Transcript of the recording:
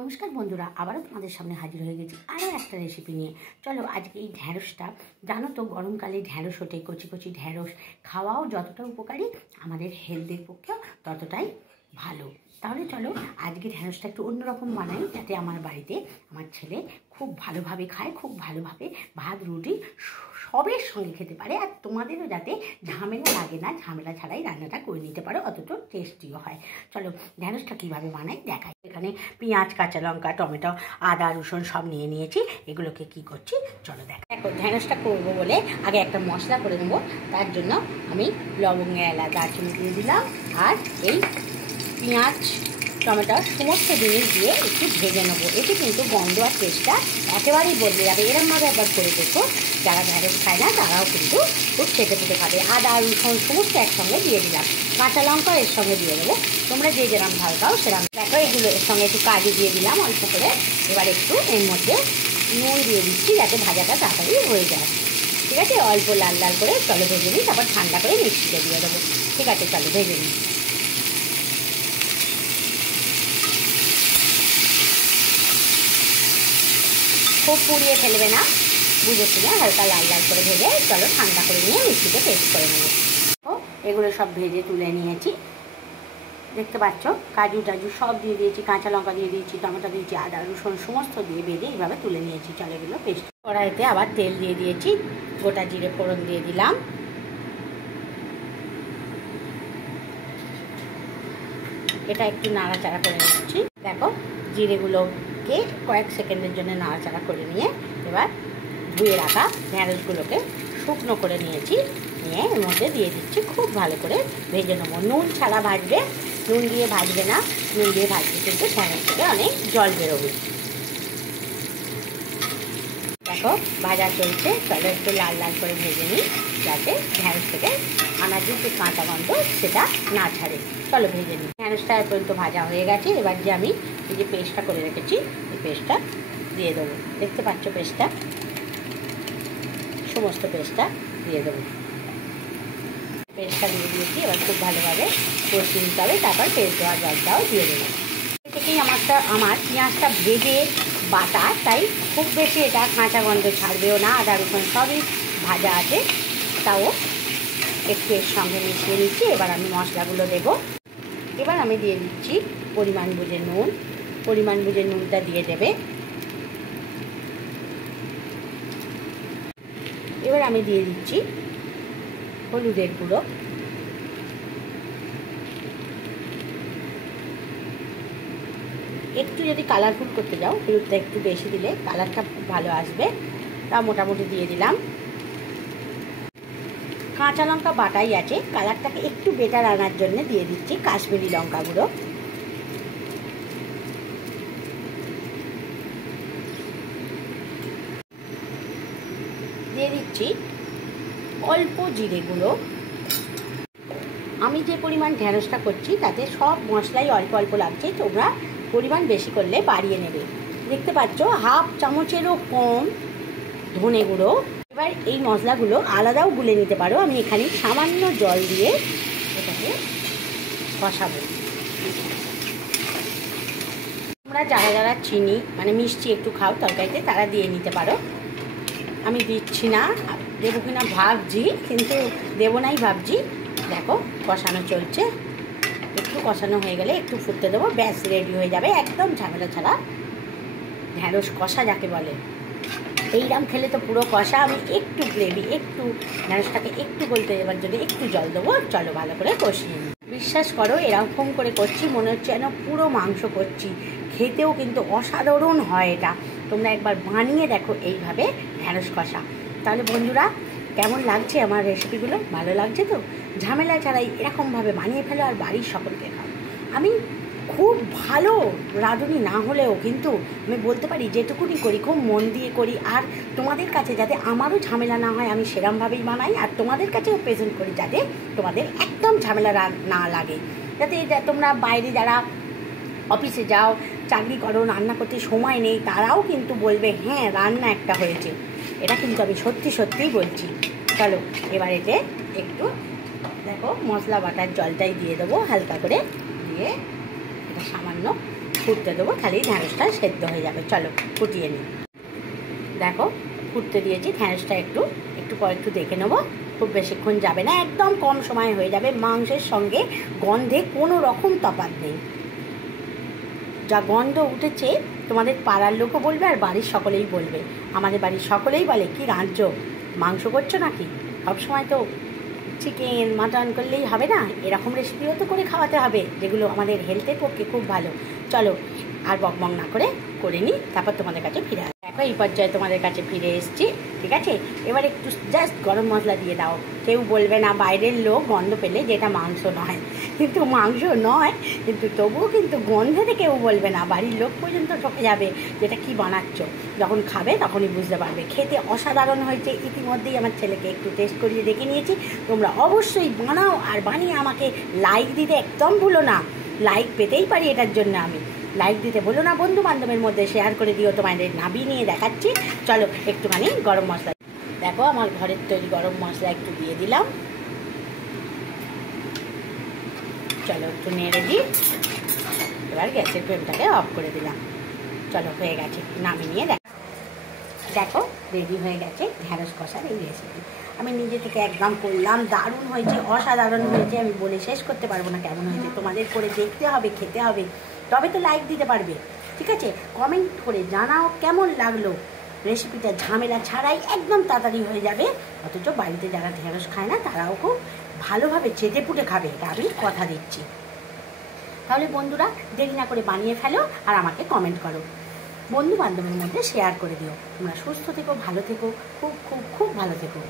নমস্কার বন্ধুরা, আবারও তোমাদের সামনে হাজির হয়ে গেছি আরও একটা রেসিপি নিয়ে। চলো আজকে এই ঢ্যাঁড়সটা, জানো তো গরমকালে ঢ্যাঁড়স ওঠে, কচি কচি ঢ্যাঁড়স খাওয়াও যতটা উপকারী আমাদের হেলথের পক্ষেও ততটাই ভালো। তাহলে চলো আজকে ঢ্যাঁড়সটা একটু অন্যরকম বানাই, যাতে আমার বাড়িতে আমার ছেলে খুব ভালোভাবে খায়, খুব ভালোভাবে ভাত রুটি সবের সঙ্গে খেতে পারে, আর তোমাদেরও যাতে ঝামেলা লাগে না, ঝামেলা ছাড়াই রান্নাটা করে নিতে পারো, অতটা টেস্টিও হয়। চলো ঢ্যাঁড়সটা কীভাবে বানাই দেখাই। এখানে পেঁয়াজ, কাঁচা লঙ্কা, টমেটো, আদা, রসুন সব নিয়ে নিয়েছি। এগুলোকে কি করছি চলো দেখো। ঢ্যাঁড়সটা করবো বলে আগে একটা মশলা করে নেবো। তার জন্য আমি লবঙ্গ, এলাচ, দারচিনি দিয়ে দিলাম, আর এই পেঁয়াজ, টমেটো সমস্ত জিনিস দিয়ে একটু ভেজে নেবো। এতে কিন্তু গন্ধ আর টেস্টটা একেবারেই বদলে যাবে। এরমভাবে একবার করে দেখো, যারা ঢ্যাঁড়স খায় না তারাও কিন্তু খুব চেটে চেটে খাবে। আদা, রসুন সমস্ত একসঙ্গে দিয়ে দিলাম, কাঁচা লঙ্কা এর সঙ্গে দিয়ে দেবো। তোমরা যে যেরকম ভালো খাও সেরকম দেখো। এগুলো এর সঙ্গে একটু কাজু দিয়ে দিলাম অল্প করে। এবার একটু এর মধ্যে নুন দিয়ে দিচ্ছি, যাতে ভাজাটা তাড়াতাড়ি হয়ে যায়। ঠিক আছে, অল্প লাল লাল করে চলো ভেজে নিই, তারপর ঠান্ডা করে মিক্সিতে দিয়ে দেবো। ঠিক আছে, চলো ভেজে নিই। খুব পুড়িয়ে ফেলবে না, বুঝে শুনে হালকা লাল লাল করে ভেজে চলো ঠান্ডা করে নিয়ে মিক্সিতে পেস্ট করে নেবো। ও এগুলো সব ভেজে তুলে নিয়েছি, দেখতে পাচ্ছ। কাজু টাজু সব দিয়ে দিয়েছি, কাঁচা লঙ্কা দিয়ে দিয়েছি, টমেটো দিয়েছি, আদা রসুন সমস্ত দিয়ে ভেজে এইভাবে তুলে নিয়েছি। চলো এগুলো পেস্ট। কড়াইতে আবার তেল দিয়ে দিয়েছি, গোটা জিরে ফোড়ন দিয়ে দিলাম। এটা একটু নাড়াচাড়া করে নিচ্ছি। দেখো জিরেগুলোকে কয়েক সেকেন্ডের জন্য নাড়াচাড়া করে নিয়ে এবার ধুয়ে রাখা ঢ্যাঁড়সগুলোকে শুকনো করে নিয়েছি, নিয়ে এর মধ্যে দিয়ে দিচ্ছি। খুব ভালো করে ভেজে নেবো। নুন ছাড়া ভাজবে, নুন দিয়ে ভাজবে না। নুন দিয়ে ভাজবে কিন্তু ঢ্যাঁড়স থেকে অনেক জল বেরোবে। দেখো ভাজা চলছে, চলো একটু লাল লাল করে ভেজে নিই, যাতে ঢ্যাঁড়স থেকে আনার যে কাঁচা গন্ধ সেটা না ছাড়ে। চলো ভেজে নিই। ঢ্যাঁড়সটা পর্যন্ত ভাজা হয়ে গেছে। এবার যে আমি এই যে পেস্টটা করে রেখেছি, এই পেস্টটা দিয়ে দেবো। দেখতে পাচ্ছ পেস্টটা, সমস্ত পেস্টটা দিয়ে দেবো। পেস্টটা দিয়ে দিয়েছি, এবার খুব ভালোভাবে কষিয়ে নিতে হবে। তারপর পেস্ট দেওয়া জলটাও দিয়ে দেবো। থেকেই আমার পেঁয়াজটা ভেজে বাটা, তাই খুব বেশি এটা কাঁচা গন্ধ ছাড়বেও না। আদা রসুন সবই ভাজা আছে, তাও একটু এর সঙ্গে মিশিয়ে নিচ্ছি। এবার আমি মশলাগুলো দেবো। এবার আমি দিয়ে দিচ্ছি পরিমাণ বুঝে নুন। পরিমাণ বুঝে নুনটা দিয়ে দেবে। এবার আমি দিয়ে দিচ্ছি হলুদের গুঁড়ো। একটু যদি কালারফুল করতে যাও, হলুদটা একটু বেশি দিলে কালারটা খুব ভালো আসবে। তা মোটামুটি দিয়ে দিলাম। কাঁচা লঙ্কা বাটাই আছে, কালারটাকে একটু বেটার আনার জন্য দিয়ে দিচ্ছি কাশ্মীরি লঙ্কা গুঁড়ো। দিয়ে দিচ্ছি অল্প জিরে গুঁড়ো। আমি যে পরিমাণ ঢ্যাঁড়সটা করছি তাতে সব মশলাই অল্প অল্প লাগছে, তোমরা পরিমাণ বেশি করলে বাড়িয়ে নেবে। দেখতে পাচ্ছ হাফ চামচেরও কম ধনে গুঁড়ো। এবার এই মশলাগুলো আলাদাও গুলে নিতে পারো। আমি এখানে সামান্য জল দিয়ে এটাকে কষাবো। তোমরা যারা যারা চিনি মানে মিষ্টি একটু খাও তরকারিতে, তারা দিয়ে নিতে পারো। আমি দিচ্ছি না, দেবো কিনা ভাবছি, কিন্তু দেবো নাই ভাবছি। দেখো কষানো চলছে, একটু কষানো হয়ে গেলে একটু ফুটতে দেবো, ব্যাস রেডি হয়ে যাবে। একদম ঝামেলা ছাড়া ঢ্যাঁড়স কষা যাকে বলে। এইরকম খেলে তো পুরো কষা। আমি একটু গ্রেভি, একটু ঢ্যাঁড়সটাকে একটু বলতে এবার যদি একটু জল দেবো। চলো ভালো করে কষিয়ে নিই। বিশ্বাস করো এরকম করে করছি মনে হচ্ছে যেন পুরো মাংস করছি। খেতেও কিন্তু অসাধারণ হয় এটা। তোমরা একবার বানিয়ে দেখো এইভাবে ঢ্যাঁড়স কষা। তাহলে বন্ধুরা কেমন লাগছে আমার রেসিপিগুলো? ভালো লাগছে তো? ঝামেলা ছাড়াই এরকমভাবে বানিয়ে ফেলো আর বাড়ির সকলকে খাও। আমি খুব ভালো রাঁধুনি না হলেও কিন্তু আমি বলতে পারি যেটুকুনি করি খুব মন দিয়ে করি। আর তোমাদের কাছে যাতে আমারও ঝামেলা না হয় আমি সেরমভাবেই বানাই, আর তোমাদের কাছেও প্রেজেন্ট করি যাতে তোমাদের একদম ঝামেলা না লাগে। যাতে তোমরা বাইরে যারা অফিসে যাও, চাকরি করো, রান্না করতে সময় নেই, তারাও কিন্তু বলবে হ্যাঁ রান্না একটা হয়েছে। এটা কিন্তু আমি সত্যি সত্যিই বলছি। চলো এবার এতে একটু দেখো মশলা বাটার জলটাই দিয়ে দেবো হালকা করে, দিয়ে এটা সামান্য ফুটতে দেবো, তাহলেই ঢ্যাঁড়সটা সেদ্ধ হয়ে যাবে। চলো ফুটিয়ে নিই। দেখো ফুটতে দিয়েছি, ঢ্যাঁড়সটা একটু পর একটু দেখে নেবো। খুব বেশিক্ষণ যাবে না, একদম কম সময় হয়ে যাবে। মাংসের সঙ্গে গন্ধে কোনো রকম তফাৎ নেই। যা গন্ধ উঠেছে তোমাদের পাড়ার লোকও বলবে আর বাড়ির সকলেই বলবে। আমাদের বাড়ির সকলেই বলে, কি রাঁধছো, মাংস করছো নাকি? সবসময় তো চিকেন মাটন করলেই হবে না, এরকম রেসিপিও তো করে খাওয়াতে হবে, যেগুলো আমাদের হেলথের পক্ষে খুব ভালো। চলো আর বকবক না করে নিই, তারপর তোমাদের কাছে ফিরে আসবো। দেখো এই পর্যায়ে তোমাদের কাছে ফিরে এসেছি, ঠিক আছে। এবার একটু জাস্ট গরম মশলা দিয়ে দাও। কেউ বলবে না বাইরের লোক গন্ধ পেলে যে এটা মাংস নয়, কিন্তু মাংস নয়, কিন্তু তবুও কিন্তু গন্ধেতে কেউ বলবে না, বাড়ির লোক পর্যন্ত ঠকে যাবে যেটা কি বানাচ্ছ। যখন খাবে তখনই বুঝতে পারবে। খেতে অসাধারণ হয়েছে, ইতিমধ্যেই আমার ছেলেকে একটু টেস্ট করিয়ে দেখে নিয়েছি। তোমরা অবশ্যই বানাও, আর বানিয়ে আমাকে লাইক দিতে একদম ভুলো না। লাইক পেতেই পারি এটার জন্য আমি। লাইক দিতে বলো না, বন্ধু বান্ধবের মধ্যে শেয়ার করে দিও। তোমাদের নাবি নিয়ে দেখাচ্ছি। চলো একটুখানি গরম মশলা, দেখো আমার ঘরের তৈরি গরম মশলা একটু দিয়ে দিলাম। চলো একটু নেড়ে দিই। এবার গ্যাসের ফ্লেমটাকে অফ করে দিলাম। চলো হয়ে গেছে, নামিয়ে নিয়ে দেখো রেডি হয়ে গেছে ঢ্যাঁড়স কষার এই রেসিপি। আমি নিজে থেকে একদম করলাম, দারুণ হয়েছে, অসাধারণ হয়েছে। আমি বলে শেষ করতে পারবো না কেমন হয়েছে। তোমাদের করে দেখতে হবে, খেতে হবে, তবে তো লাইক দিতে পারবে, ঠিক আছে। কমেন্ট করে জানাও কেমন লাগলো। রেসিপিটা ঝামেলা ছাড়াই একদম তাড়াতাড়ি হয়ে যাবে, অথচ বাড়িতে যারা ঢ্যাঁড়স খায় না তারাও খুব ভালোভাবে চেটে পুটে খাবে, এটা আমি কথা দিচ্ছি। তাহলে বন্ধুরা দেরি না করে বানিয়ে ফেলো আর আমাকে কমেন্ট করো, বন্ধু বান্ধবের মধ্যে শেয়ার করে দিও। তোমরা সুস্থ থেকো, ভালো থেকো, খুব খুব খুব ভালো থেকো।